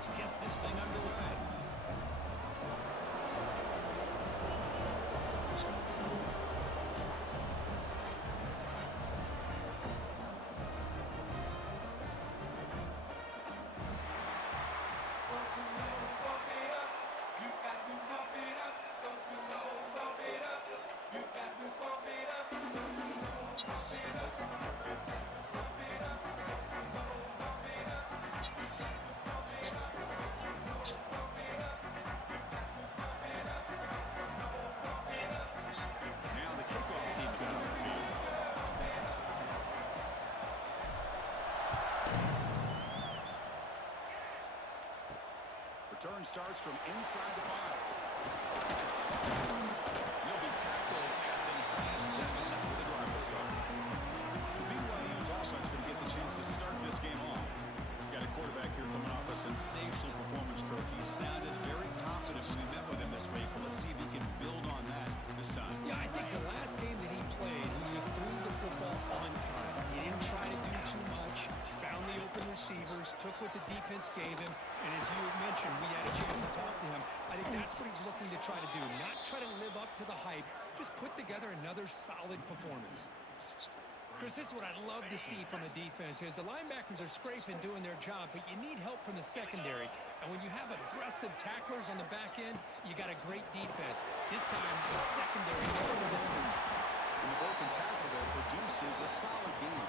let's get this thing underway. Now the kickoff team is out on the field. Return starts from inside the 5. He'll be tackled at the 27. That's where the drive will start. So BYU's offense going to get the chance to start this game off. We've got a quarterback here coming off a sensational performance, Kirk. He sounded very confident when we met with him this week. But let's see if he can build on that this time. Yeah, I think the last game that he played, he just threw the football on time. He didn't try to do too much. Found the open receivers, took what the defense gave him, and as you mentioned, we had a chance to talk to him. I think that's what he's looking to try to do, not try to live up to the hype, just put together another solid performance. Chris, this is what I'd love to see from a defense is the linebackers are scraping, doing their job, but you need help from the secondary. And when you have aggressive tacklers on the back end, you got a great defense. This time, the secondary makes the difference. And the broken tackle there produces a solid game.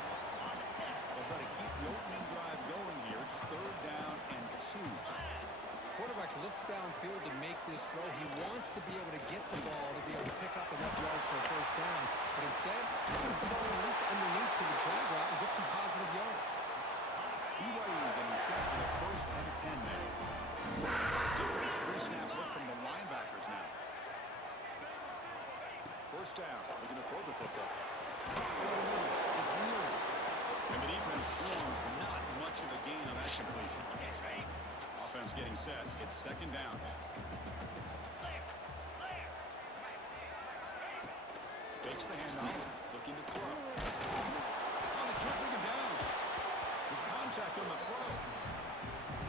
They'll try to keep the opening drive going here. It's 3rd down and 2. Quarterback looks downfield to make this throw. He wants to be able to get the ball to be able to pick up enough yards for a first down. But instead, he wants the ball released underneath to the drag route and get some positive yards. BYU getting set for the 1st and 10 man. Different pre-snap look from the linebackers now. 1st down. We're going to throw the football. Over the middle. It's near. And the defense swarms. Not much of a gain on that completion. Offense getting set. It's 2nd down. Takes the handoff. Looking to throw. Oh, they can't bring him down. There's contact on the throw.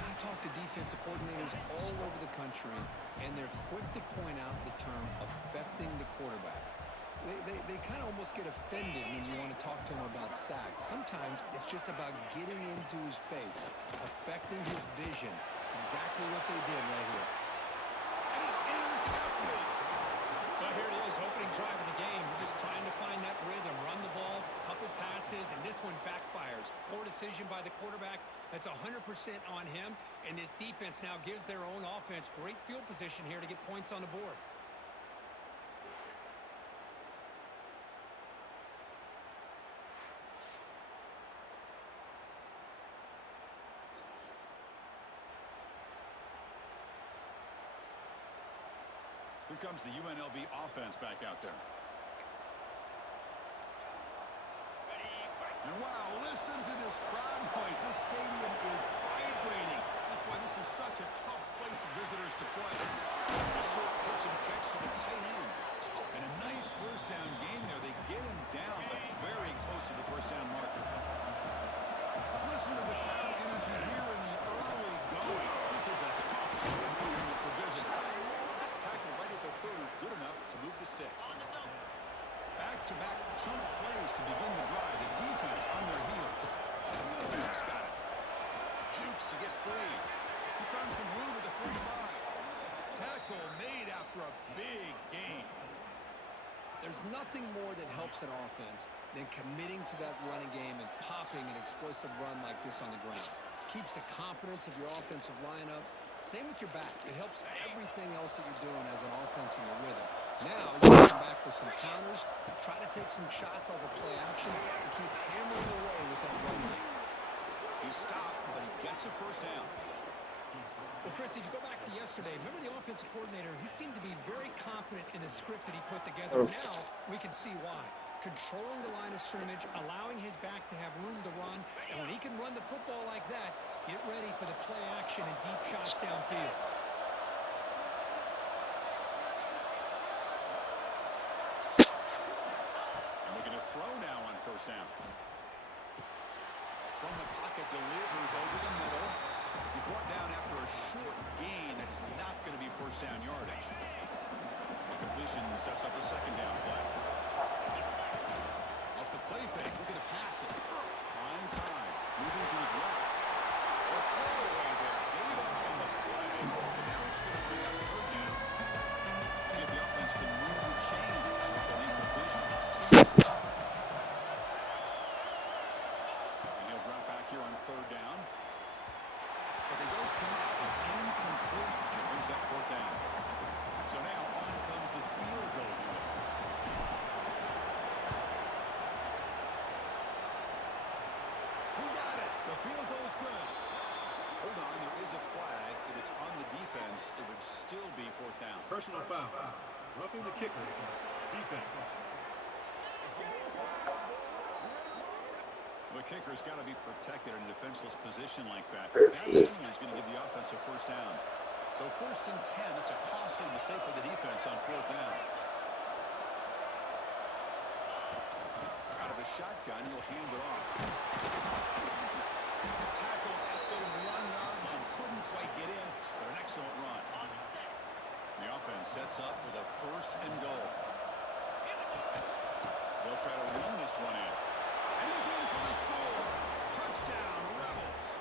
I talk to defensive coordinators all over the country, and they're quick to point out the term affecting the quarterback. They kind of almost get offended when you want to talk to him about sacks. Sometimes it's just about getting into his face, affecting his vision. It's exactly what they did right here. And he's intercepted. Well, here it is, opening drive of the game. You're just trying to find that rhythm, run the ball, a couple passes, and this one backfires. Poor decision by the quarterback. That's 100% on him, and this defense now gives their own offense great field position here to get points on the board. Here comes the UNLV offense back out there. And wow, listen to this crowd noise. This stadium is vibrating. That's why this is such a tough place for visitors to play. A short pitch and catch to the tight end. And a nice 1st down gain there. They get him down, but very close to the 1st down marker. Listen to the crowd energy here in the early going. This is a tough movement for visitors. Tackled right at the 30, good enough to move the sticks. Back-to-back chunk plays to begin the drive. The defense on their heels. Max got it. Jukes to get free. He's found some room at the 45. Tackle made after a big gain. There's nothing more that helps an offense than committing to that running game and popping an explosive run like this on the ground. Keeps the confidence of your offensive lineup. Same with your back. It helps everything else that you're doing as an offense in your rhythm. Now, you come back with some counters, try to take some shots over play action, and keep hammering away with that run game. He stopped, but he gets a 1st down. Well, Chris, if you go back to yesterday, remember the offensive coordinator, he seemed to be very confident in the script that he put together. Now, we can see why. Controlling the line of scrimmage, allowing his back to have room to run, and when he can run the football like that, get ready for the play action and deep shots downfield. And we're going to throw now on 1st down. From the pocket, delivers over the middle. He's brought down after a sets up a second down play. Off the play fake, looking to pass it. Prime time, moving to his left. A throwaway there. Gave up on the play. And now it's going to be a third down. See if the offense can move the chains with an incompletion. And he'll drop back here on third down. But they don't connect. It's incomplete. And it brings up fourth down. So now on comes the field goal unit. We got it. The field goal's good. Hold on, there is a flag. If it's on the defense, it would still be fourth down. Personal foul. Roughing the kicker. Defense. The kicker's got to be protected in a defenseless position like that. That is going to give the offense a first down. So first and 10, that's a costly mistake for the defense on fourth down. Out of the shotgun, you'll hand it off. Tackle at the 1-yard line. Couldn't quite get in, but an excellent run. The offense sets up for the first and goal. They'll try to run this one in. And he's in for the score. Touchdown, Rebels.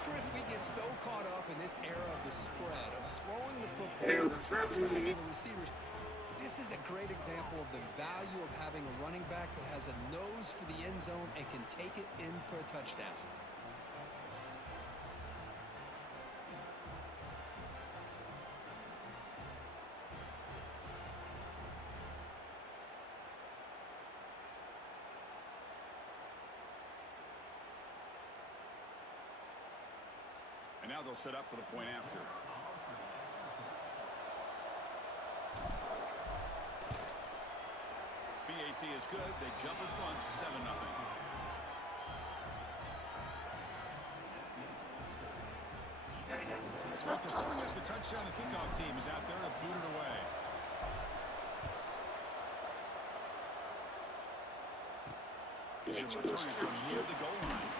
Chris, we get so caught up in this era of the spread, of throwing the football and the receivers. This is a great example of the value of having a running back that has a nose for the end zone and can take it in for a touchdown. And now they'll set up for the point after. BAT is good. They jump in front, 7-0. After putting up the touchdown, the kickoff team is out there to boot it away. He's going to return it from near the goal line.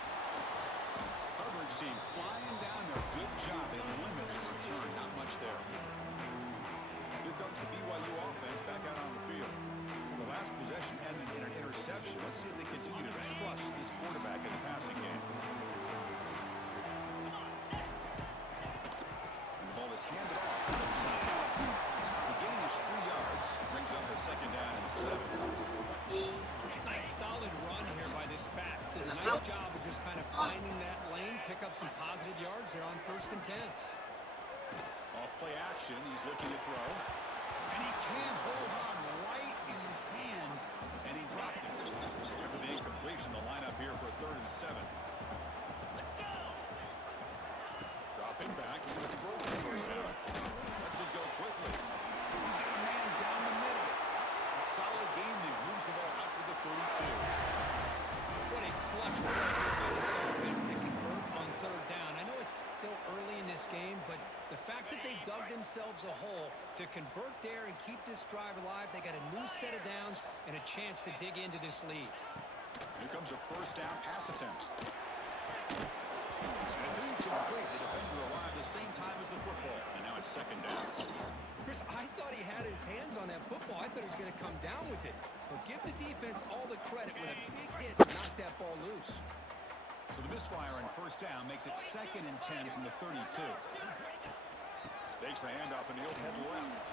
Coverage team flying down there. Good job. They limit the return. Not much there. Here comes the BYU offense back out on the field. The last possession ended in an interception. Let's see if they continue to trust this quarterback in the passing game. And the ball is handed off. The gain is 3 yards. Brings up a second down and 7. Nice solid run here by this back. Did a nice job of just kind of finding that lane, pick up some positive yards. They're on first and 10. Off play action, he's looking to throw. And he can't hold on right in his hands, and he dropped it. After the incompletion, the lineup here for a third and 7. Dropping back, he's going to throw for first down. Lets it go quickly. He's got a man down the middle. Solid gain there, moves the ball out to the 32. What a clutch play here by this offense to convert on third down. I know it's still early in this game, but the fact that they dug themselves a hole to convert there and keep this drive alive, they got a new set of downs and a chance to dig into this lead. Here comes a first down pass attempt. And it's incomplete. The defender arrived the same time as the football, and now it's second down. Chris, I thought he had his hands on that football. I thought he was going to come down with it. But give the defense all the credit with a big hit to knock that ball loose. So the misfire on first down makes it second and 10 from the 32. Takes the handoff and he'll head left.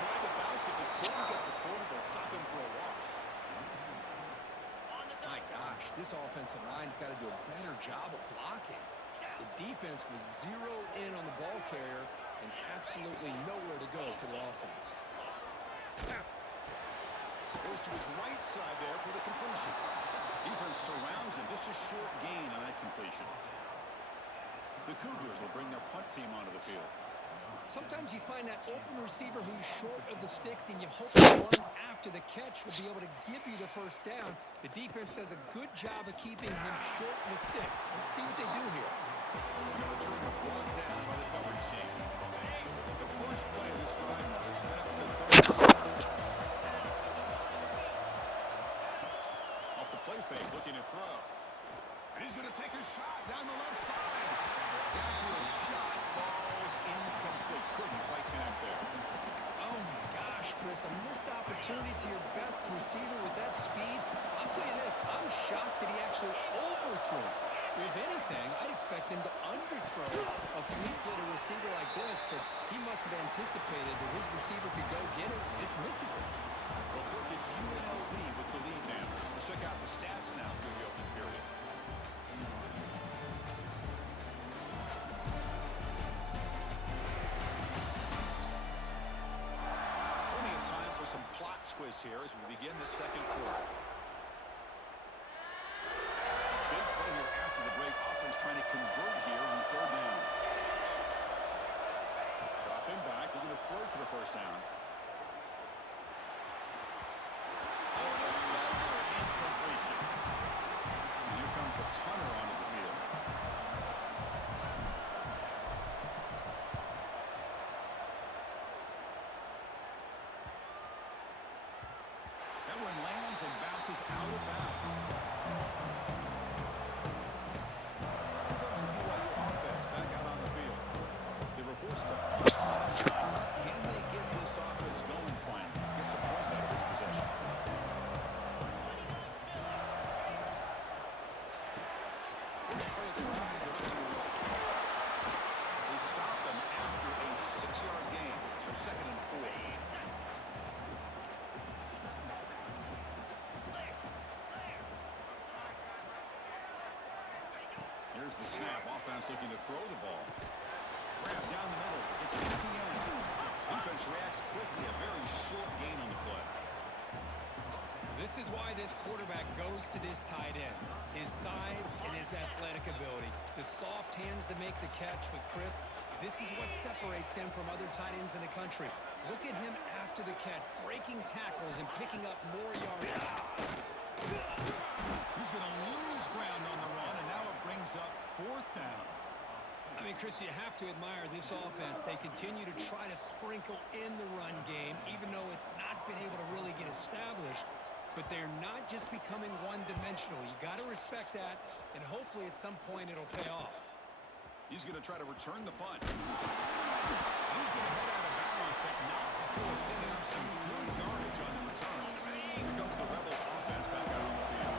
Tried to bounce it, but couldn't get the quarter. They'll stop him for a loss. My gosh, this offensive line's got to do a better job of blocking. The defense was zeroed in on the ball carrier and absolutely nowhere to go for the offense. Goes to his right side there for the completion. Defense surrounds him. Just a short gain on that completion. The Cougars will bring their punt team onto the field. Sometimes you find that open receiver who's short of the sticks, and you hope the one after the catch will be able to give you the first down. The defense does a good job of keeping him short of the sticks. Let's see what they do here. And the return of brought down by the coverage team. The first play of this drive is set up the third. Off the play fake, looking to throw. And he's going to take a shot down the left side. Downfield shot falls falls incomplete. Couldn't quite connect there. Oh, my gosh, Chris, a missed opportunity to your best receiver with that speed. I'll tell you this, I'm shocked that he actually overthrew. If anything, I'd expect him to underthrow a fleet-footed receiver like this, but he must have anticipated that his receiver could go get it. Just misses it. Well, Kirk, it's Unlv with the lead now. Let's check out the stats now through the open period. Plenty of time for some plot twists here as we begin the second quarter. Big play here after the break. Offense trying to convert here on third down. Dropping back, looking to throw for the first down. Oh, and another incompletion. And here comes the punter onto the field. That one lands and bounces out of bounds. Here comes the BYU offense back out on the field. They were forced to punt last time. Can they get this offense going finally? Get some points out of this possession. First play of the drive goes to the right. They stop them after a 6-yard gain, so 2nd and 4. Here's the snap. Offense looking to throw the ball. Grab down the middle. It's easy end. Defense reacts quickly. A very short gain on the play. This is why this quarterback goes to this tight end. His size and his athletic ability. The soft hands to make the catch. But, Chris, this is what separates him from other tight ends in the country. Look at him after the catch, breaking tackles and picking up more yardage. He's going to lose ground on the run, and now it brings up 4th down. I mean, Chris, you have to admire this offense. They continue to try to sprinkle in the run game, even though it's not been able to really get established. But they're not just becoming one-dimensional. You got to respect that, and hopefully at some point it'll pay off. He's going to try to return the punt. He's going to head out of bounds, but not before picking up some good yardage on the return. Here comes the Rebels offense back out on the field.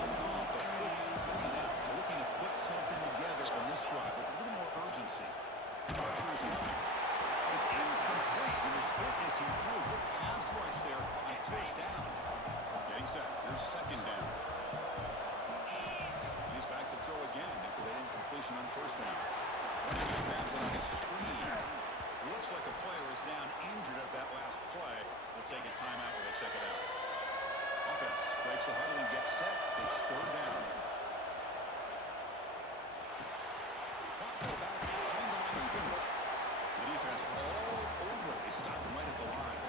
Coming off a quick 3 and out, so looking to put something together on this drive with a little more urgency. Pressure is coming. It's incomplete when it's hit as he threw. Good pass rush there on 1st down. Getting set. Here's 2nd down. He's back to throw again after that incompletion on 1st down. Running back grabs it on the screen. Looks like a player is down injured at that last play. They'll take a timeout while they check it out. Offense breaks the huddle and gets set. It's 3rd down. Clock go back behind the line of scrimmage. The defense all over. They stop him right at the line.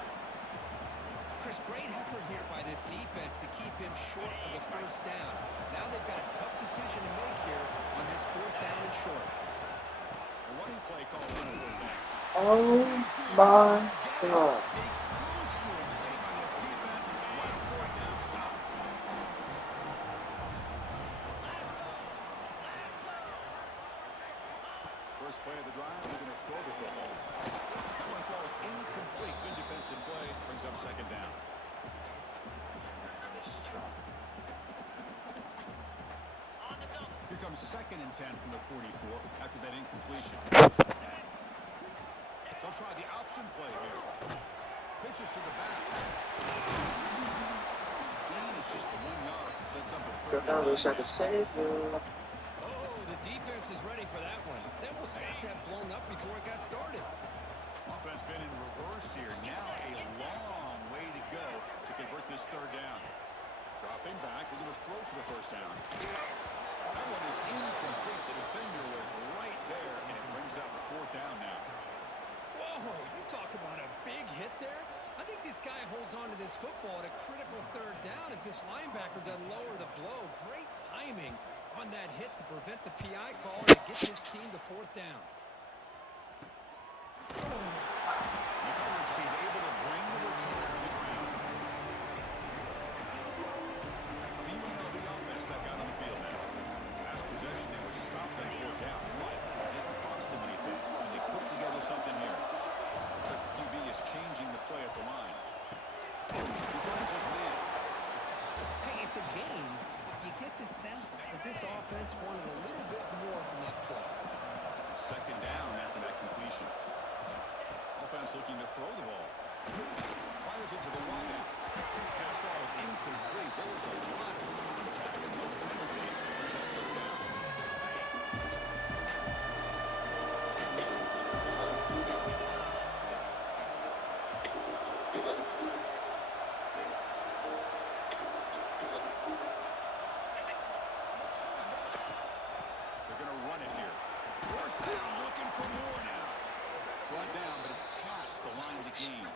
Chris, great effort here by this defense to keep him short of the 1st down. Now they've got a tough decision to make here on this 4th down and short. A running play called on 4th down. Oh my God. A crucial play by this defense. What a 4th down stop. First play of the drive, they're going to throw the football. That one falls incomplete. Good defensive play. Brings up 2nd down. Here comes 2nd and 10 from the 44 after that incompletion. So they'll try the option play here. Pitches to the back. Gain is just 1 yard. Sets up a 3rd I down. wish I could save you. Oh, the defense is ready for that one. They almost got that blown up before it got started. Offense been in reverse here. Now a long way to go to convert this 3rd down. Dropping back, looking to throw for the 1st down. That one is incomplete. The defender was right there, and it brings up 4th down now. Whoa, you talk about a big hit there. I think this guy holds on to this football at a critical 3rd down if this linebacker doesn't lower the blow. Great timing on that hit to prevent the PI call and to get this team to 4th down. McCullough seemed able to bring the return to the ground. The UNLV offense back out on the field now. Last possession, they were stopped on 4th down, but it didn't cost them anything. They looking to throw the ball. Fires it to the wideout. Pass ball is incomplete. There was a lot of contact and no penalty. It's a third down. They're going to run it here. First down, looking for more now. Brought down, but it's past the line of the game.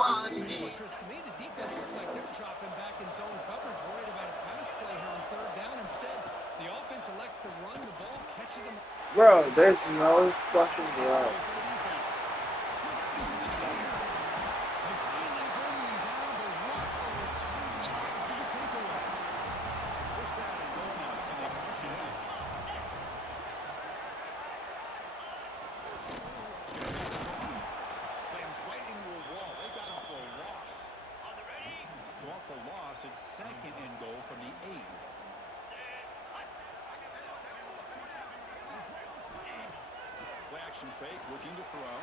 Well, Chris, to me, the defense looks like they're dropping back in zone coverage, worried about a pass play here on third down. Instead, the offense elects to run the ball, catches them. Bro, there's no fucking bro. So off the loss, it's second and goal from the 8. Play action fake, looking to throw.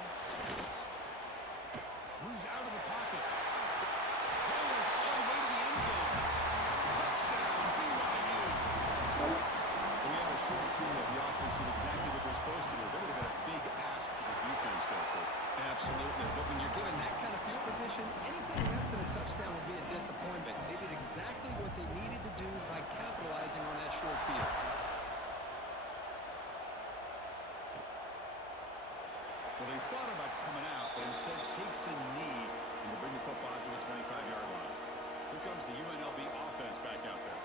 Moves out of the pocket. Rolls all the way to the end zone. Touchdown, BYU. We have a short field of the offense did exactly what they're supposed to do. That would have been a big ask for the defense there, Coach. Absolutely. But when you're given that kind of field position, anything less than a touchdown would be a disappointment. They did exactly what they needed to do by capitalizing on that short field. Well, they thought about coming out, but instead takes a knee and will bring the football to the 25-yard line. Here comes the UNLV offense back out there.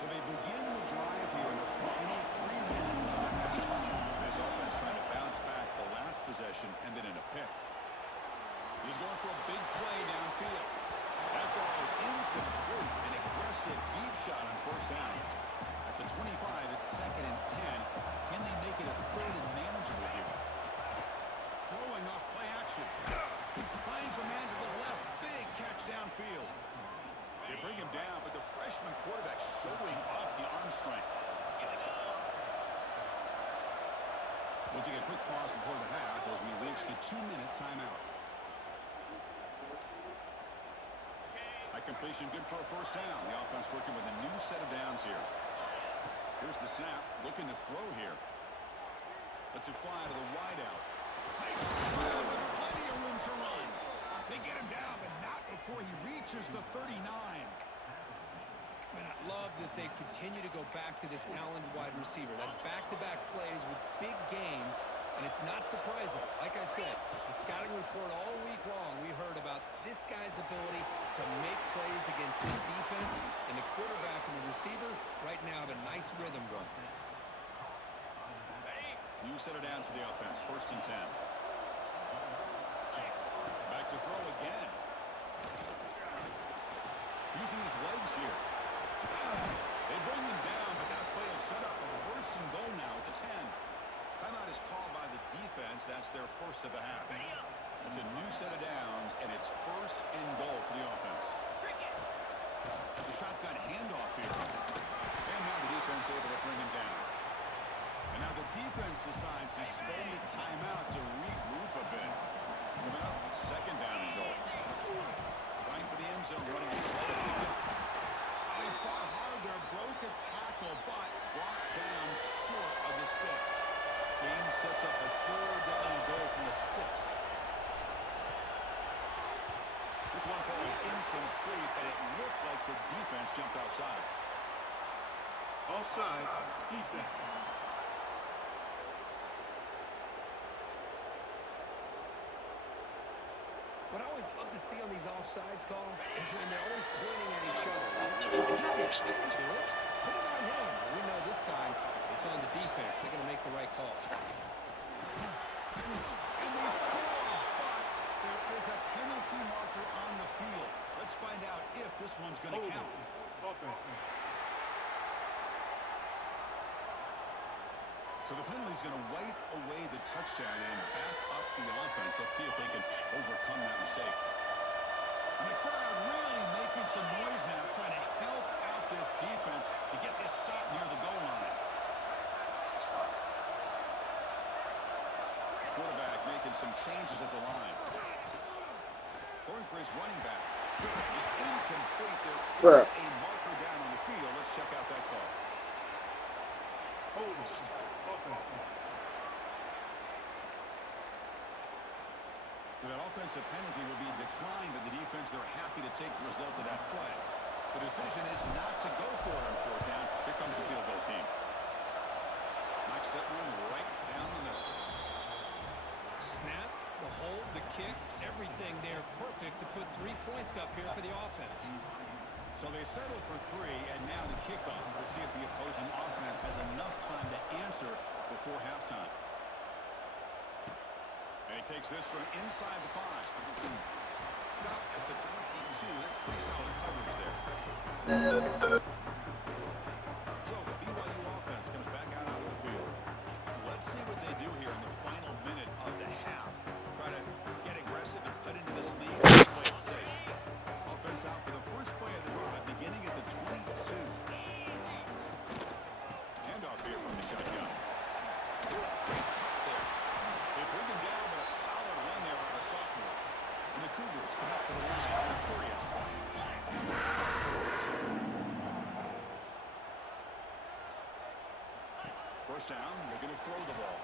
So they begin the drive here in the final 3 minutes of the match. This offense trying to bounce back the last possession and then in a pick. He's going for a big play downfield. That ball is incomplete. An aggressive deep shot on first down. At the 25, it's second and 10. Can they make it a third and manageable here? Throwing off play action. Finds a man to the left. Big catch downfield. They bring him down, but the freshman quarterback showing off the arm strength. We'll take a quick pause before the half as we reach the 2-minute timeout. At completion, good for a first down. The offense working with a new set of downs here. Here's the snap. Looking to throw here. Lets it fly to the wideout. Makes the throw with plenty of room to run. They get him down, but not before he reaches the 39. Man, I love that they continue to go back to this talented wide receiver. That's back-to-back plays with big gains, and it's not surprising. Like I said, the scouting report all week long, we heard about this guy's ability to make plays against this defense, and the quarterback and the receiver right now have a nice rhythm going. New set of downs for the offense, first and 10. Back to throw again. Using his legs here. They bring him down, but that play is set up a first and goal now. It's a 10. Timeout is called by the defense. That's their first of the half. It's a new set of downs, and it's first and goal for the offense. The shotgun handoff here. And now the defense able to bring him down. And now the defense decides to spend a timeout to regroup a bit. Coming up, second down and goal. Going for the end zone, running it. They fought hard there, broke a tackle, but brought down short of the sticks. Game sets up a third down and goal from the 6. This one ball is incomplete, but it looked like the defense jumped offsides. Offside, defense. What I always love to see on these offsides call is when they're always pointing at each other. He didn't do it. Put it on him. We know this time it's on the defense. They're going to make the right call. And they score, but there is a penalty marker on the field. Let's find out if this one's going to count. Offense. So the penalty is going to wipe away the touchdown and back up the offense. Let's see if they can overcome that mistake. And the crowd really making some noise now, trying to help out this defense to get this stop near the goal line. Quarterback making making some changes at the line. Throwing for his running back. It's incomplete. There is a marker down on the field. Let's check out that call. Hold it. Offense. That offensive penalty will be declined, but the defense, they're happy to take the result of that play. The decision is not to go for it on fourth down. Here comes the field goal team. Knocks that one right down the middle. Snap, the hold, the kick, everything there perfect to put 3 points up here for the offense. So they settle for 3, and now the kickoff. We'll see if the opposing offense has enough time to answer before halftime. And he takes this from inside the 5. Stop at the 22. That's pretty solid coverage there. So the BYU offense comes back out onto the field. Let's see what they do here in the final minute of the half. Try to get aggressive and cut into this lead and play it safe. Offense out for the first play of the drive, beginning at the 22. Handoff here from the shotgun. Great cut there. They bring him down, but a solid run there by the sophomore. And the Cougars come up to the line victorious. First down, they're going to throw the ball.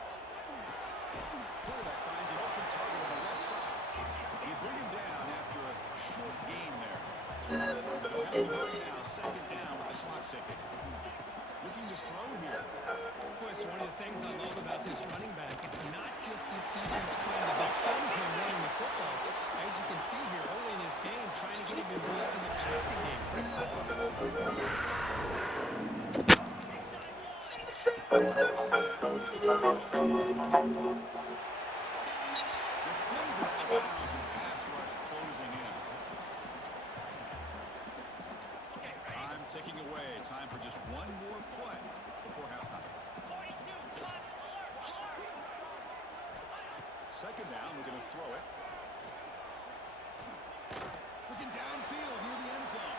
Quarterback finds an open target on the left side. They bring him down after a short gain there. They'll have to hurry now, second down with the clock ticking. Looking to throw here. Boy, it's one of the things I love about this running back. It's not just this defense trying to defend him running the football. As you can see here early in this game, trying to get him involved in the passing game. Great call. This flings it out of bounds and pass rush closing in. Time ticking away. Time for just one more play before halftime. Second down, we're going to throw it. Looking downfield near the end zone.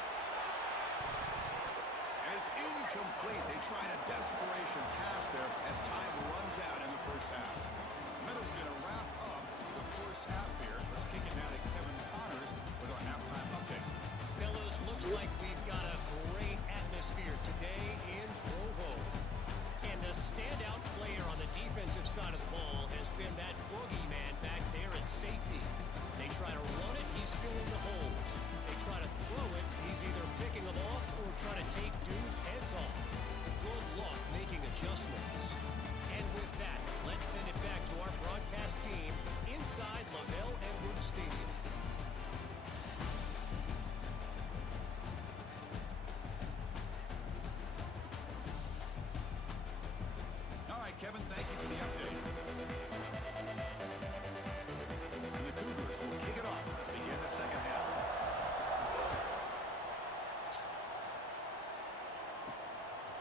And it's incomplete. They tried a desperation pass there as time runs out in the first half. Meadows going to wrap up the first half here. Let's kick it now to Kevin Connors with our halftime update. Fellas, looks like we've got a great atmosphere today in Provo. And the standout player on the defensive side of the ball has been that boogeyman back there at safety. They try to run it, he's filling the holes. They try to throw it, he's either picking them off or trying to take dudes' heads off. Good luck making adjustments. And with that, let's send it back to our broadcast team inside LaVell Edwards Stadium. All right, Kevin, thank you for the update. And the Cougars will kick it off to begin the second half.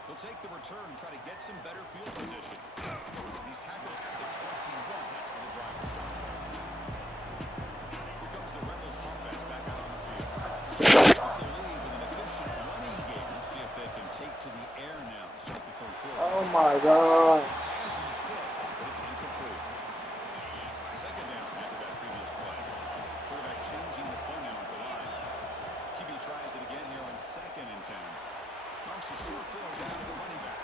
He'll take the return and try to get some better field position. He's tackled at the 21. That's where the drive will start. Here comes the Rebels offense back out on the field. Off the lead with an efficient running game. Let's see if they can take to the air now to start the third quarter. Oh my God. But it's incomplete. Second down after that previous play. Quarterback changing the play now at the line. QB tries it again here on 2nd and 10. Dumps a short throw down to the running back.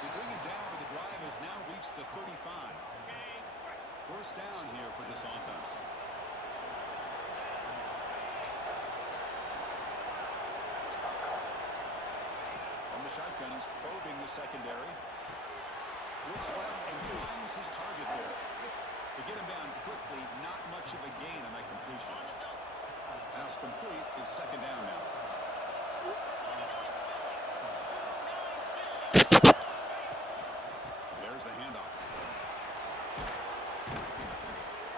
They bring him down, but the drive has now reached the 35. First down here for this offense. On the shotgun, he's probing the secondary. Looks left and finds his target there. They get him down quickly, not much of a gain on that completion. Pass complete, it's second down now. There's the handoff.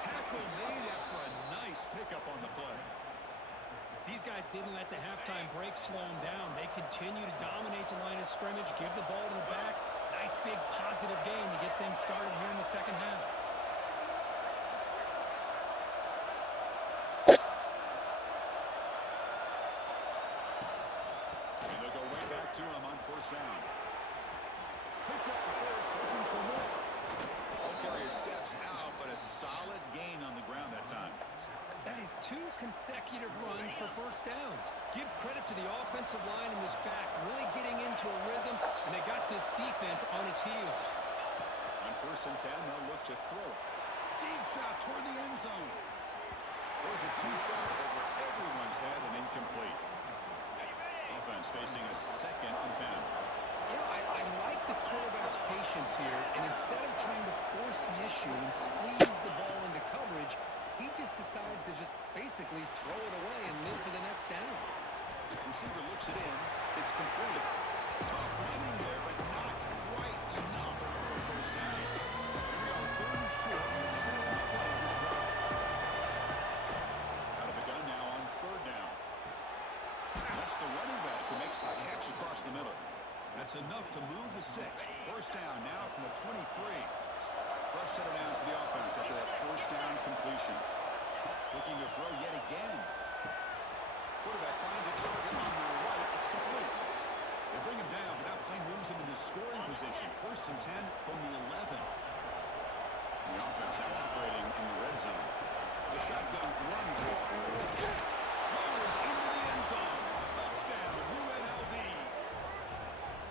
Tackle made after a nice pickup on the play. These guys didn't let the halftime break slow them down. They continue to dominate the line of scrimmage, give the ball to the back. Nice big positive game to get things started here in the second half. And they'll go way back to him on first down. Picks up the first, looking for more. Ball carrier steps out, but a solid these 2 consecutive runs for first downs. Give credit to the offensive line in this back, really getting into a rhythm, and they got this defense on its heels. On 1st and 10, they'll look to throw it. Deep shot toward the end zone. Throws it too far over everyone's head and incomplete. Offense facing a 2nd and 10. You know, I like the quarterback's patience here, and instead of trying to force the issue and squeeze the ball into coverage, he just decides to just basically throw it away and live for the next down. Receiver looks it in. It's complete. Tough landing there, but not quite enough for a first down. Here we are, 3rd and short on the 7th play of this drive. Out of the gun now on 3rd down. That's the running back who makes the catch across the middle. That's enough to move the sticks. First down now from the 23. Fresh set of downs for the offense after that first down completion. Looking to throw yet again. Quarterback finds a target on the right. It's complete. They bring him down, but that play moves him into scoring position. 1st and 10 from the 11. The offense now operating in the red zone. It's a shotgun run. Myers into the end zone. Touchdown, Unlv.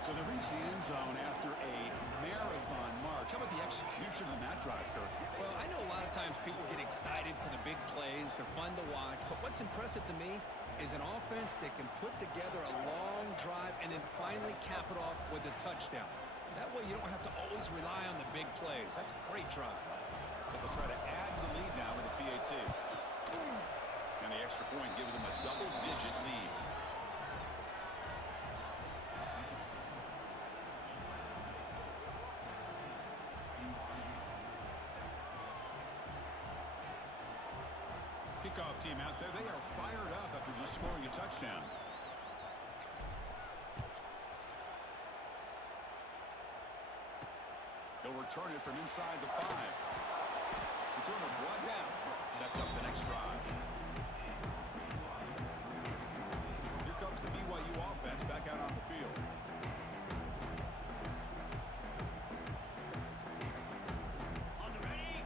So they reach the end zone after a marathon march. How about the execution on that drive, Kirk? Well, I know a lot of times people get excited for the big plays. They're fun to watch. But what's impressive to me is an offense that can put together a long drive and then finally cap it off with a touchdown. That way you don't have to always rely on the big plays. That's a great drive. But they'll try to add to the lead now with a PAT. And the extra point gives them a double-digit lead. Kickoff team out there. They are fired up after just scoring a touchdown. They'll return it from inside the 5. Returner brought down. Sets up the next drive. Here comes the BYU offense back out on the field. On the ready.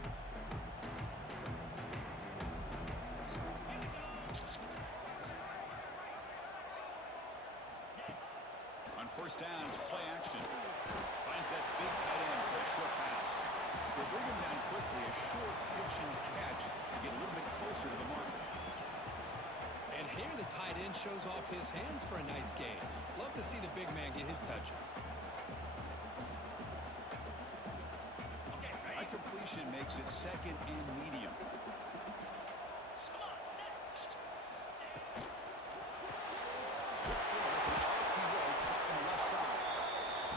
On 1st down, it's play action. Finds that big tight end for a short pass. They bring him down quickly, a short pitch and catch to get a little bit closer to the mark. And here the tight end shows off his hands for a nice game. Love to see the big man get his touches. A completion makes it 2nd and medium. That's an RPO caught on the left side.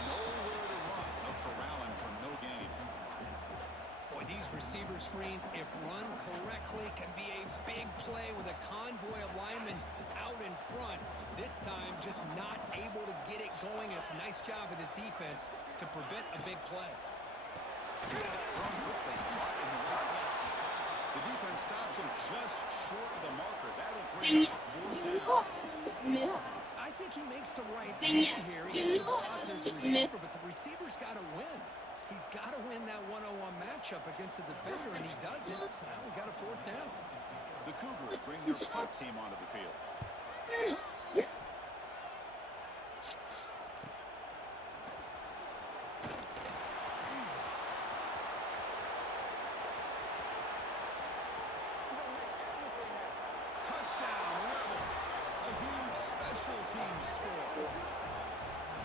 Nowhere to run. They'll corral him for no gain. Boy, these receiver screens, if run correctly, can be a big play with a convoy of linemen out in front. This time, just not able to get it going. It's a nice job of the defense to prevent a big play. Thrown quickly, caught in the right foot. The defense stops him just short of the marker. That'll bring up 4th down. I think he makes the right read here. He gets the ball out to his receiver, but the receiver's got to win. He's got to win that one-on-one matchup against the defender, and he does it. So now we got a 4th down. The Cougars bring their punt team onto the field. Touchdown, Rebels. A huge special teams score.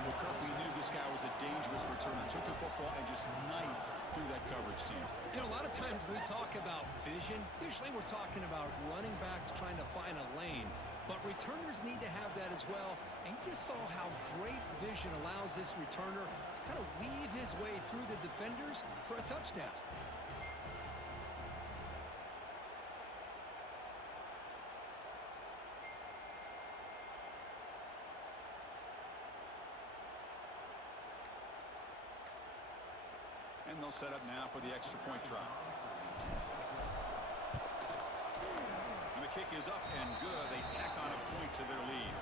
Well, Kirk, we knew this guy was a dangerous returner. Took the football and just knifed through that coverage team. You know, a lot of times we talk about vision. Usually we're talking about running backs trying to find a lane. But returners need to have that as well. And you just saw how great vision allows this returner to kind of weave his way through the defenders for a touchdown. And they'll set up now for the extra point try. And the kick is up and good. They tack on a point to their lead.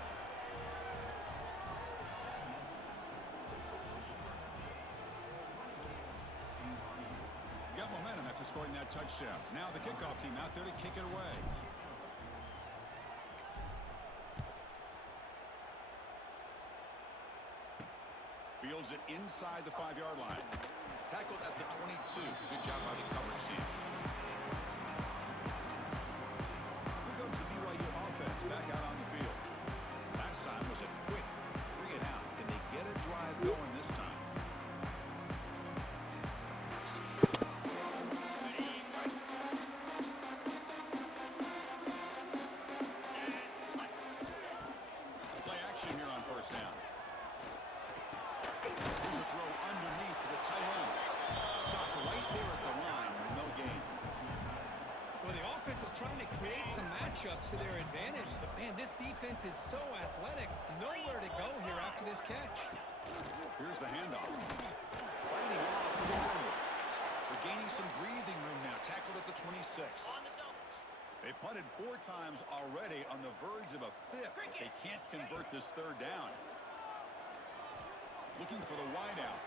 Got momentum after scoring that touchdown. Now the kickoff team out there to kick it away. inside the 5-yard line. Tackled at the 22. Good job by the coverage team. Here comes the BYU offense back out on the field. Last time was a quick 3-and-out. Can they get a drive going this time? Play action here on first down. Here's a throw underneath to the tight end. Stop right there at the line. No gain. Well, the offense is trying to create some matchups to their advantage, but man, this defense is so athletic. Nowhere to go here after this catch. Here's the handoff. Fighting off the defender. They're gaining some breathing room now. Tackled at the 26. They punted 4 times already, on the verge of a 5th. They can't convert this 3rd down. Looking for the wideout.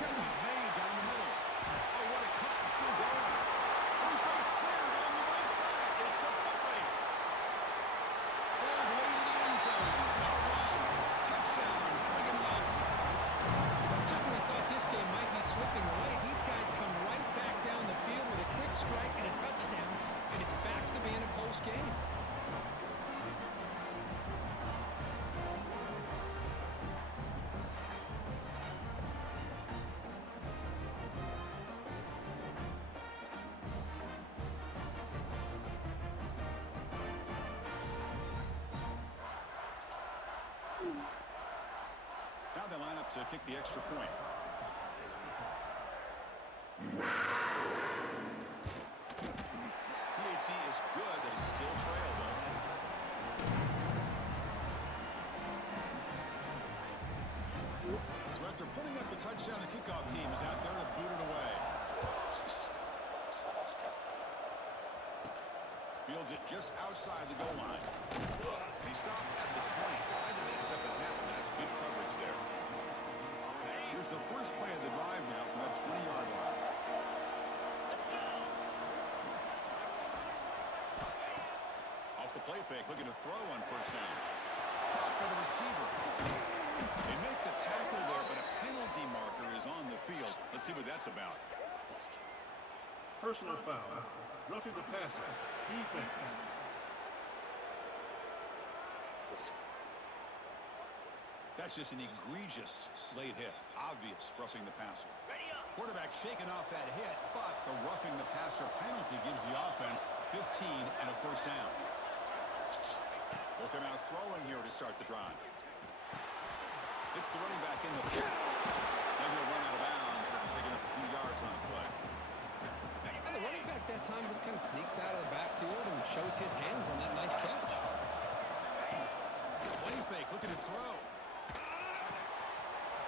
Catch is made down the middle. Oh, what a cut. It's still going. He breaks clear on the right side. It's a foot race. All the way to the end zone. Number 1. Touchdown. Brigham Young. Just when I thought this game might be slipping away, these guys come right back down the field with a quick strike and a touchdown, and it's back to being a close game. Now they line up to kick the extra point. PAT is good. They still trail, though. So after putting up a touchdown, the kickoff team is out there to boot it away. Fields it just outside the goal line. He stopped at the 20, trying to make something happen. That's good coverage there. Here's the first play of the drive now from that 20-yard line. Off the play fake, looking to throw on first down. Caught by the receiver. They make the tackle there, but a penalty marker is on the field. Let's see what that's about. Personal foul. Roughing the passer. Defense. That's just an egregious late hit. Obvious roughing the passer. Quarterback shaking off that hit, but the roughing the passer penalty gives the offense 15 and a first down. They'll come out throwing here to start the drive. It's the running back in the field. Maybe they'll run out of bounds after picking up a few yards on the play. And the running back that time just kind of sneaks out of the backfield and shows his hands on that nice catch. Play fake, looking to throw.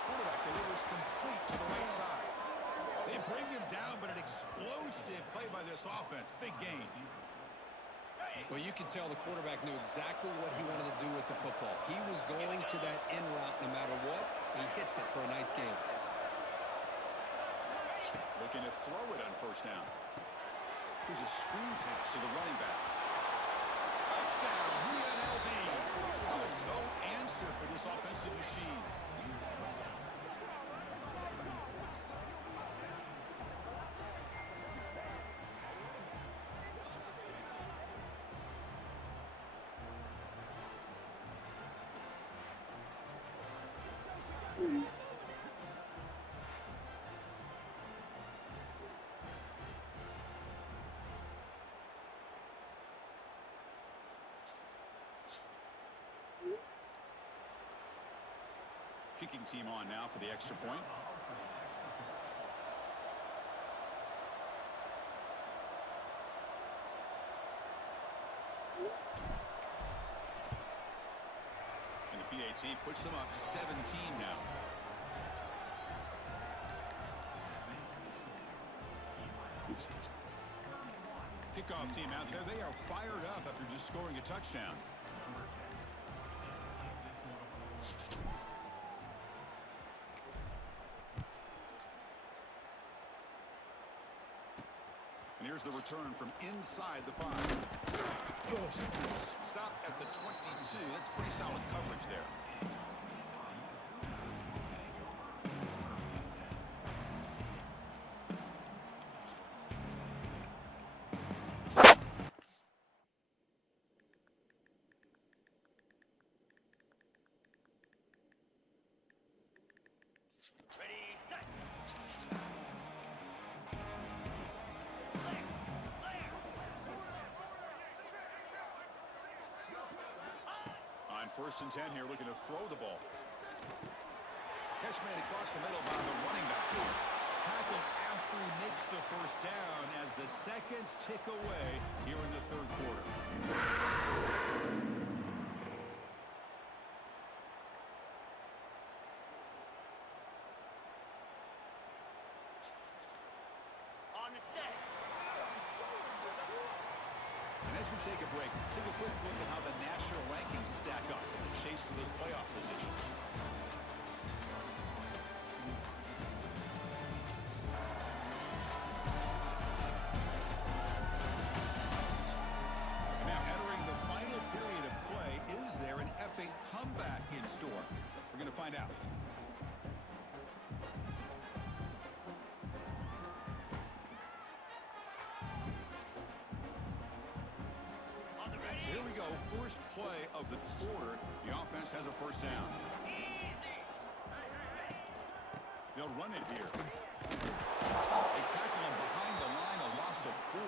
Quarterback delivers complete to the right side. They bring him down, but an explosive play by this offense. Big gain. Well, you can tell the quarterback knew exactly what he wanted to do with the football. He was going to that in route no matter what. He hits it for a nice game. Looking to throw it on first down. Here's a screen pass to the running back. Touchdown, Unlv. Still no answer for this offensive machine. Kicking team on now for the extra point. And the PAT puts them up 17 now. Kickoff team out there. They are fired up after just scoring a touchdown. And here's the return from inside the 5. Stop at the 22. That's pretty solid coverage there. On 1st and 10 here, looking to throw the ball. Catch made across the middle by the running back. Tackle after he makes the first down as the seconds tick away here in the 3rd quarter. And as we take a break, take a quick look at how the national rankings stack up in the chase for those playoff positions. Now entering the final period of play, is there an epic comeback in store? We're going to find out. Here we go, first play of the quarter. The offense has a first down. They'll run it here. They tackle him behind the line, a loss of 4.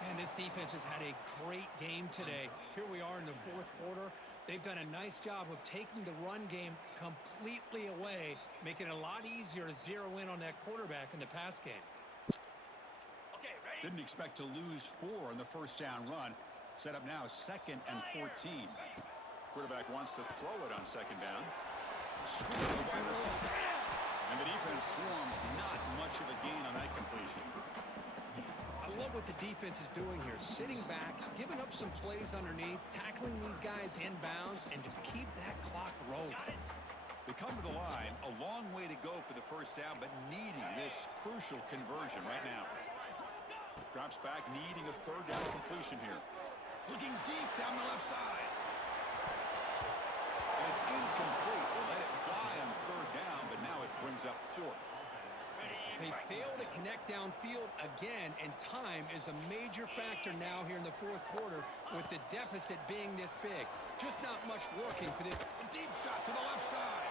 Man, this defense has had a great game today. Here we are in the 4th quarter. They've done a nice job of taking the run game completely away, making it a lot easier to zero in on that quarterback in the pass game. Didn't expect to lose 4 on the first down run. Set up now 2nd and 14. Quarterback wants to throw it on 2nd down. And the defense swarms. Not much of a gain on that completion. I love what the defense is doing here. Sitting back, giving up some plays underneath, tackling these guys inbounds, and just keep that clock rolling. They come to the line. A long way to go for the first down, but needing this crucial conversion right now. Drops back, needing a 3rd down completion here. Looking deep down the left side. And it's incomplete. They let it fly on 3rd down, but now it brings up 4th. They fail to connect downfield again, and time is a major factor now here in the 4th quarter with the deficit being this big. Just not much working for the Deep shot to the left side.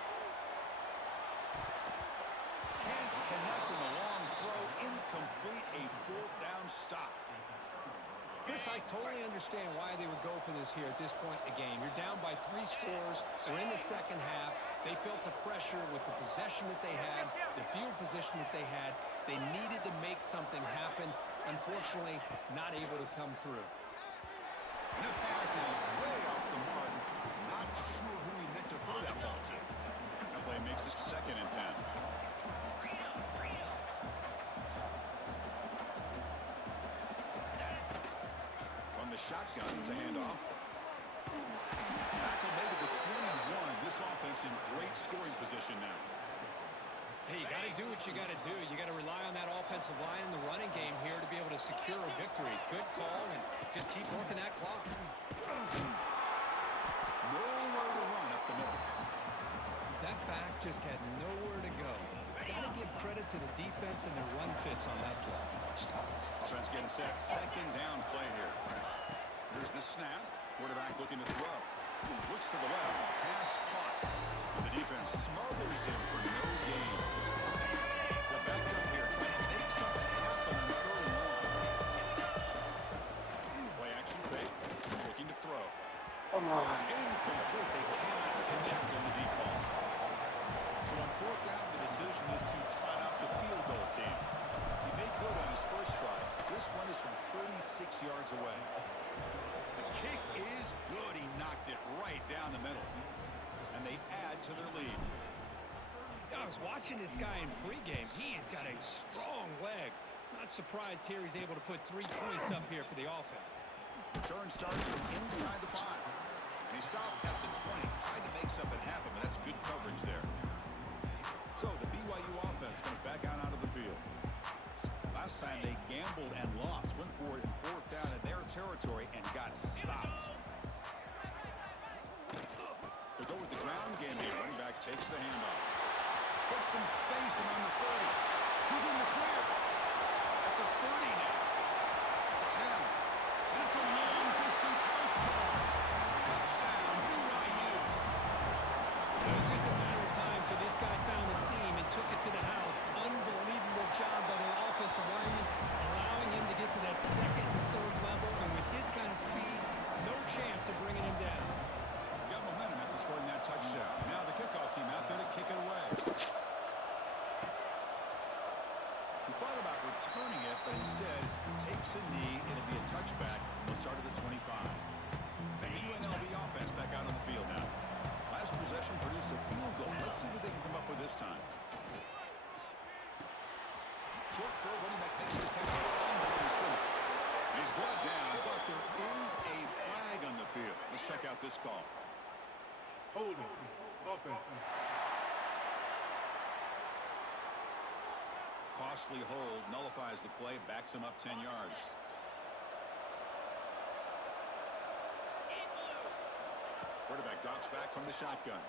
Can't connect with a long throw. Incomplete. A 4th down stop. Chris, I totally understand why they would go for this here at this point in the game. You're down by 3 scores. They're in the 2nd half. They felt the pressure with the possession that they had, the field position that they had. They needed to make something happen. Unfortunately, not able to come through. And the pass is way off the mark. Not sure who he meant to throw that ball to. That play makes it 2nd and 10. The shotgun, it's a handoff. Tackle made at the 21. This offense in great scoring position now. Hey, you got to do what you got to do. You got to rely on that offensive line in the running game here to be able to secure a victory. Good call, and just keep working that clock. Nowhere to run up the middle. That back just had nowhere to go. Got to give credit to the defense and the run fits on that play. Offense getting set. 2nd down play here. Here's the snap. Quarterback looking to throw. Looks to the left. Pass caught. And the defense smothers him for no gain. They're backed up here trying to make something happen on 3rd and 1. Play action fake. Looking to throw. Come on. Incomplete. They cannot connect on the deep ball. So on 4th down, the decision is to trot out the field goal team. He made good on his first try. This one is from 36 yards away. The kick is good. He knocked it right down the middle. And they add to their lead. I was watching this guy in pregame. He's got a strong leg. Not surprised here he's able to put 3 points up here for the offense. Turn starts from inside the 5. And he stopped at the 20. Tried to make something happen, but that's good coverage there. So the BYU offense comes back out onto the field. Last time they gambled and lost. Went for it in 4th down in their territory and got stopped. They go with the ground game here. Running back takes the handoff. Puts some space and on the 30. He's in the clear. At the 30 now. At the 10. And it's a long-distance house call. Touchdown, BYU. It was just a matter of time till this guy found offensive lineman, allowing him to get to that second and third level, and with his kind of speed, no chance of bringing him down. Got momentum after scoring that touchdown. Now the kickoff team out there to kick it away. He thought about returning it, but instead takes a knee. It'll be a touchback. We'll start at the 25. The UNLV offense back out on the field now. Last possession produced a field goal. Let's see what they can come up with this time. Short throw, running back makes the catch behind the line of scrimmage. He's brought down, but there is a flag on the field. Let's check out this call. Holding. Offense. Costly hold, nullifies the play, backs him up 10 yards. Quarterback drops back from the shotgun.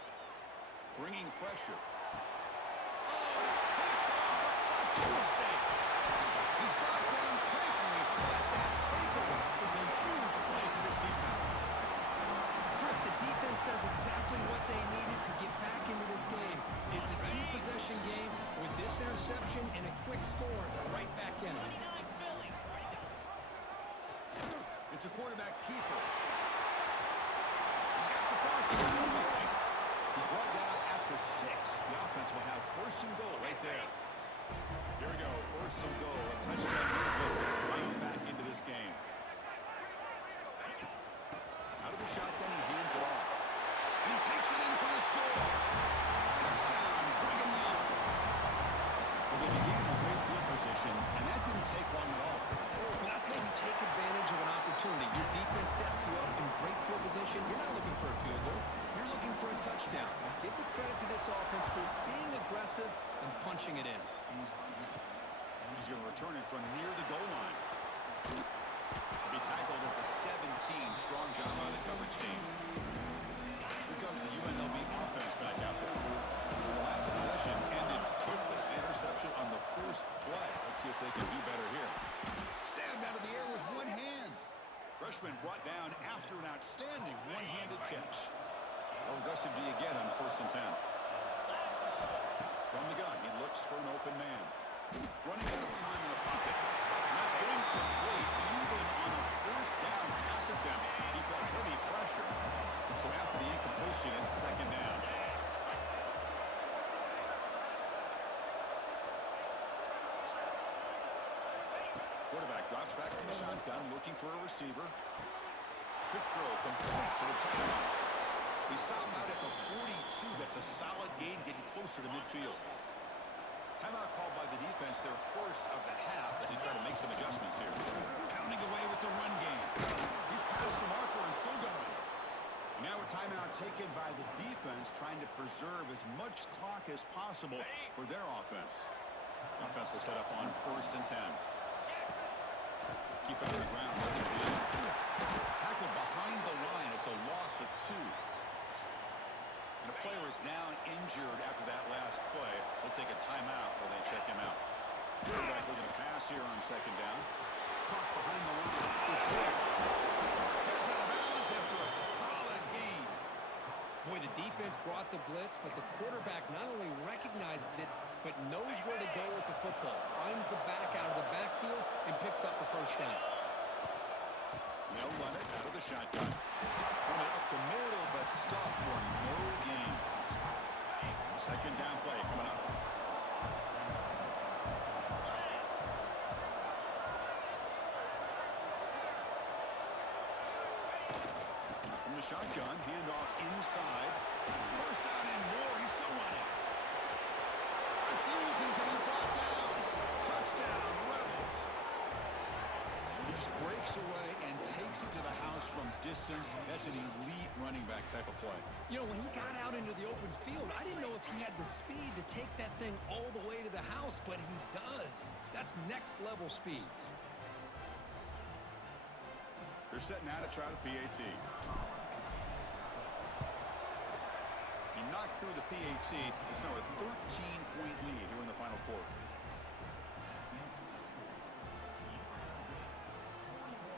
Bringing pressure. Oh, it's picked off. A crushing mistake. He's brought down quickly, but that takeaway is a huge play for this defense. Chris, the defense does exactly what they needed to get back into this game. It's a two-possession game. With this interception and a quick score, they're right back in it. It's a quarterback keeper. He's got the first and still going. He's brought down at the 6. The offense will have first and goal right there. Here we go, first and goal. A touchdown here gets it right back into this game. Out of the shotgun, he hands it off. And he takes it in for the score. Touchdown, Brigham Young. Well, they began with great field position, and that didn't take long at all. Well, that's how you take advantage of an opportunity. Your defense sets you up in great field position. You're not looking for a field goal. You're looking for a touchdown. Give the credit to this offense for being aggressive and punching it in. He's going to return it from near the goal line. He'll be tackled at the 17. Strong job by the coverage team. Here comes the UNLV offense back out there. The last possession ended quickly. Interception on the first play. Let's see if they can do better here. Stand out of the air with one hand. Freshman brought down after an outstanding one-handed catch. How aggressive do you get on first and 10? From the gun, he looks for an open man. Running out of time in the pocket. And that's incomplete. Even on a first down pass attempt, he felt heavy pressure. So after the incompletion, it's second down. Quarterback drops back from the shotgun, looking for a receiver. Quick throw, complete to the tight end. He stopped out at the 42. That's a solid gain, getting closer to midfield. Timeout called by the defense, their first of the half, as he tried to make some adjustments here. Pounding away with the run game. He's past the marker and still going. And now a timeout taken by the defense, trying to preserve as much clock as possible for their offense. The offense will set up on first and 10. Keep it on the ground. Tackled behind the line. It's a loss of 2. And a player is down injured after that last play. We'll take a timeout while they check him out. Quarterback looking to pass here on second down. Caught behind the line. It's there. Gets out of bounds after a solid gain. Boy, the defense brought the blitz, but the quarterback not only recognizes it, but knows where to go with the football. Finds the back out of the backfield and picks up the first down. They'll run it out of the shotgun. Run it up the middle, but stuff for no gain. Second down play coming up. From the shotgun, handoff inside. First down and more. He's still running. Refusing to be brought down. Touchdown, Rebels. He just breaks away and takes it to the house from distance. That's an elite running back type of play. You know, when he got out into the open field, I didn't know if he had the speed to take that thing all the way to the house, but he does. That's next level speed. They're setting out to try the PAT. He knocked through the PAT. It's now a 13-point lead here in the final quarter.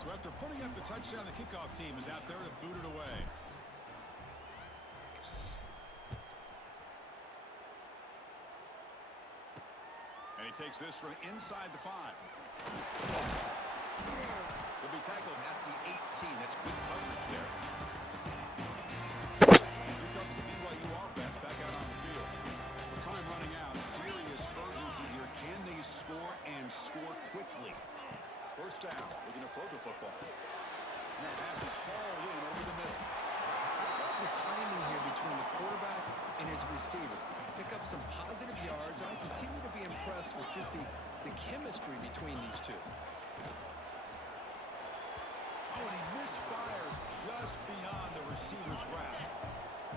So after putting up the touchdown, the kickoff team is out there to boot it away. And he takes this from inside the 5. He'll be tackled at the 18. That's good coverage there. Here comes the BYU offense back out on the field. Time running out. Serious urgency here. Can they score and score quickly? First down. Looking to throw the football. And that pass is hauled in over the middle. Love the timing here between the quarterback and his receiver. Pick up some positive yards, and I continue to be impressed with just the chemistry between these two. Oh, and he misfires just beyond the receiver's grasp.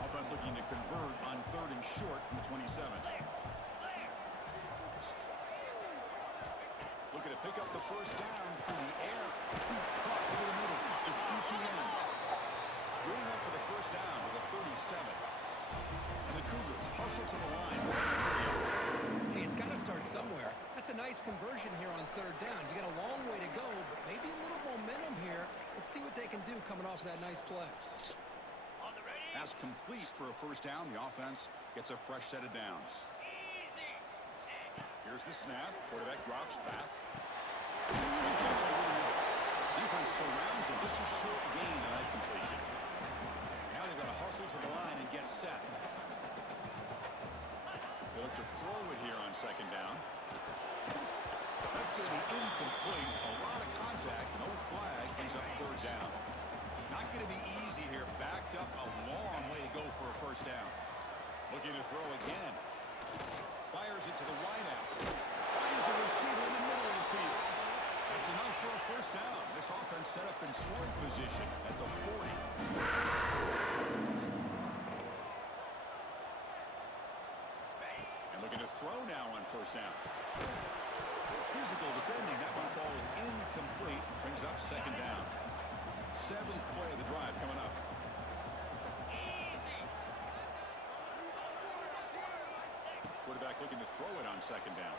Offense looking to convert on 3rd and short from the 27. Looking to pick up the first down through the air. Caught over the middle. It's ETN. Going up for the first down with a 37. And the Cougars hustle to the line. Hey, it's got to start somewhere. That's a nice conversion here on 3rd down. You got a long way to go, but maybe a little momentum here. Let's see what they can do coming off that nice play. Pass complete for a first down. The offense gets a fresh set of downs. Here's the snap. Quarterback drops back. Good catch over the middle. Defense surrounds him. Just a short gain on that completion. Now they've got to hustle to the line and get set. They look to throw it here on 2nd down. That's going to be incomplete. A lot of contact. No flag. Brings up 3rd down. Not going to be easy here. Backed up a long way to go for a first down. Looking to throw again. Fires it to the wideout. Finds a receiver in the middle of the field. That's enough for a first down. This offense set up in scoring position at the 40. And looking to throw now on first down. Physical defending. That one falls incomplete. Brings up 2nd down. 7th play of the drive coming up. Quarterback looking to throw it on 2nd down.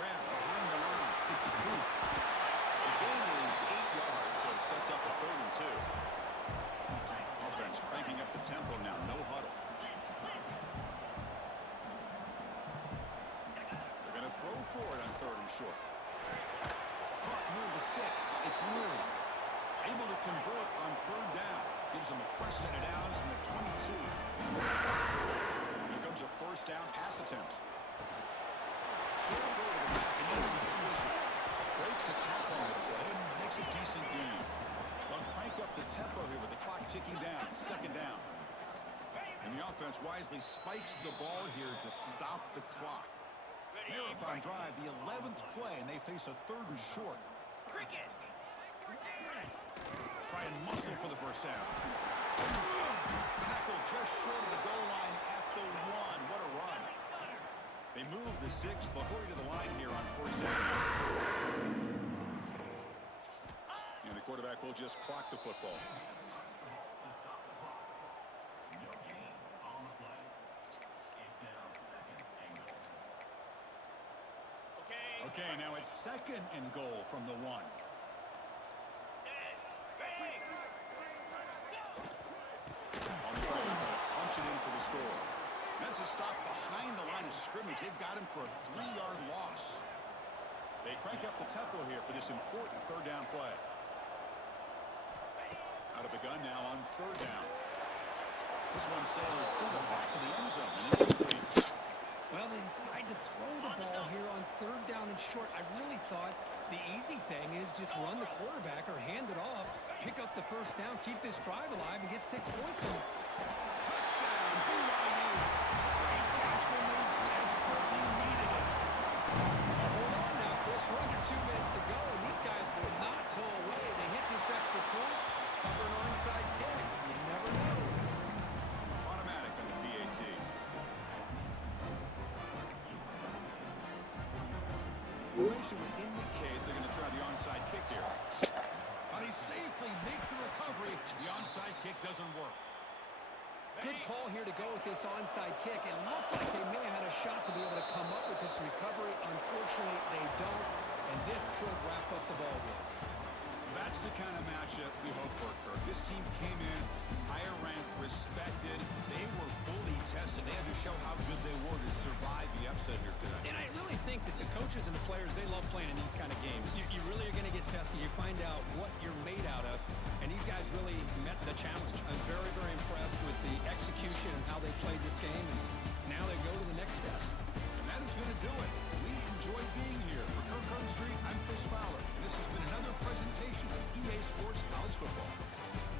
Grab behind the line. It's Booth. The gain is 8 yards, so it sets up a 3rd and 2. Offense cranking up the tempo now. No huddle. They're going to throw for it on 3rd and short. Caught near the sticks. It's Leary. Able to convert on 3rd down. Gives them a fresh set of downs from the 22. Here comes a first down pass attempt. Short go to the back and easy completion. Breaks a tackle on the play and makes a decent gain. They'll crank up the tempo here with the clock ticking down. 2nd down. And the offense wisely spikes the ball here to stop the clock. Marathon drive, the 11th play, and they face a 3rd and short. Try and muscle for the first down. Tackle just short of the goal line at the 1. What a run. They move the 6th. They'll hurry to the line here on first down. And the quarterback will just clock the football. Okay, now it's 2nd and goal from the 1. On the play, punch it in for the score. That's a stop behind the line of scrimmage. They've got him for a 3-yard loss. They crank up the tempo here for this important 3rd down play. Out of the gun now on 3rd down. This one sails through the back of the end zone. Incomplete. Well, they decide to throw the ball here on 3rd down and short. I really thought the easy thing is just run the quarterback or hand it off, pick up the first down, keep this drive alive, and get 6 points in it. Touchdown, BYU. Great catch when they desperately needed it. Hold on now, Chris. We're under 2 minutes to go, and these guys will not go away. They hit this extra point, cover an onside kick. You never know. Automatic on the PAT. Formation would indicate they're going to try the onside kick here. They safely make the recovery. The onside kick doesn't work. Good call here to go with this onside kick. It looked like they may have had a shot to be able to come up with this recovery. Unfortunately, they don't, and this could wrap up the ball game. That's That's the kind of matchup we hope for, Kirk. This team came in higher ranked, respected. They were fully tested. They had to show how good they were to survive the upset here tonight. And I really think that the coaches and the players, they love playing in these kind of games. You really are going to get tested. You find out what you're made out of.